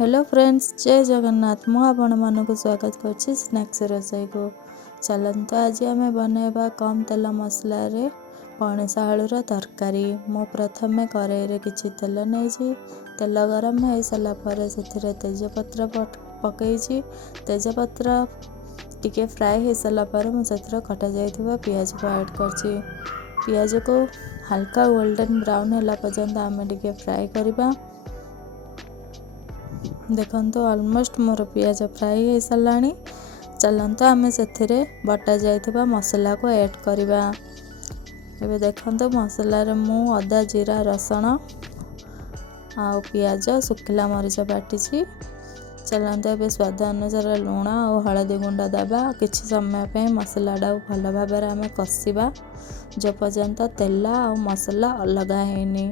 Hello friends, जय जगन्नाथ। मु आपण मानक स्वागत करछि स्नैक्स रोसई को। चलते आज आम बनैबा कम तेल मसला रे पणस आलूर तरकारी। मु प्रथमे कड़ाई किछि तेल नहीं, तेल गरम हो सारा पर से तेजपत्र पकई। तेजपत्र टिके फ्राए हो सारा पर मुझे कटा जाइथिबा पियाज को ऐड करछि। पियाज को हल्का गोल्डन ब्राउन होला पर्यंत आम टिके फ्राए करबा। देखो ऑलमोस्ट मोर पियाज फ्राई हो सारा। चलते आम से बटा जाइथिबा मसला को ऐड करबा। एबे देखो मसला रे मु अदा जीरा रसुण आ पियाज सुखिला मरीच बाटी। चलते ए स्वाद अनुसार लुण और हलदी गुंडा दबा। किछि समय पे मसलाटा भल भाव आम कषा जो पर्यंत तेल आ मसला अलग हैनी।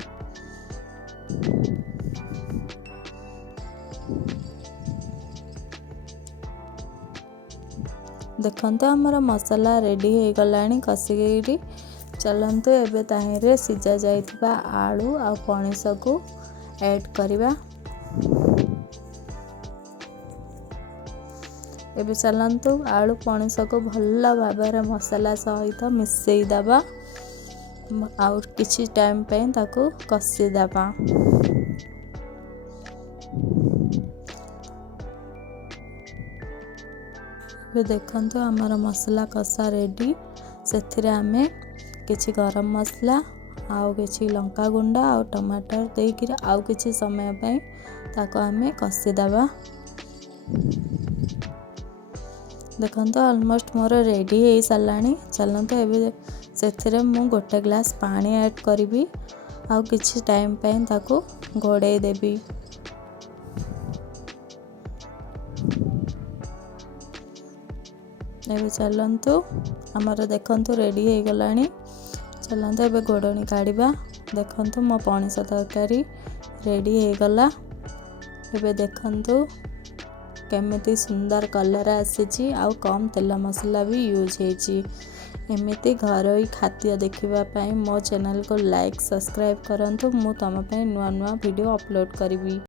देखते आमर मसला रेडी हो गला कषिकी। चलते एबे ताहिरे सिझा जाइथिबा आलू आ पणस को ऐड करबा। एबे चलतु आलू पणस को भल भाव मसला सहित मिसई दबा और किछि टाइम पे ताको कषि दबा। देखो आमर मसला कषा रेडी। से आमे किछि गरम मसला आउ किछि लंका गुंडा आउ टमाटर देकर आउ किछि समय पे ताको आमे कषि दबा। देखो ऑलमोस्ट मोर रेडी हो सारा। चलते एबे से मु गोटे ग्लास पानी ऐड करी आउ किछि टाइम पे ताको घोड़े देबी। एबे चलतु आमर देखंतु रेडी हो गला। चलते एबे गोड़नी काढ़ा। देखंतु मो पणस तरकारी रेडी हो गला। एबे देखंतु केमिति सुंदर कलर आसी आउ कम तेल मसला भी यूज होइछि। एमिति घरोई खाद्य देखिबा पई मो चैनल को लाइक सब्सक्राइब करंतु। मु तम पई नुआ नुआ वीडियो अपलोड करिबी।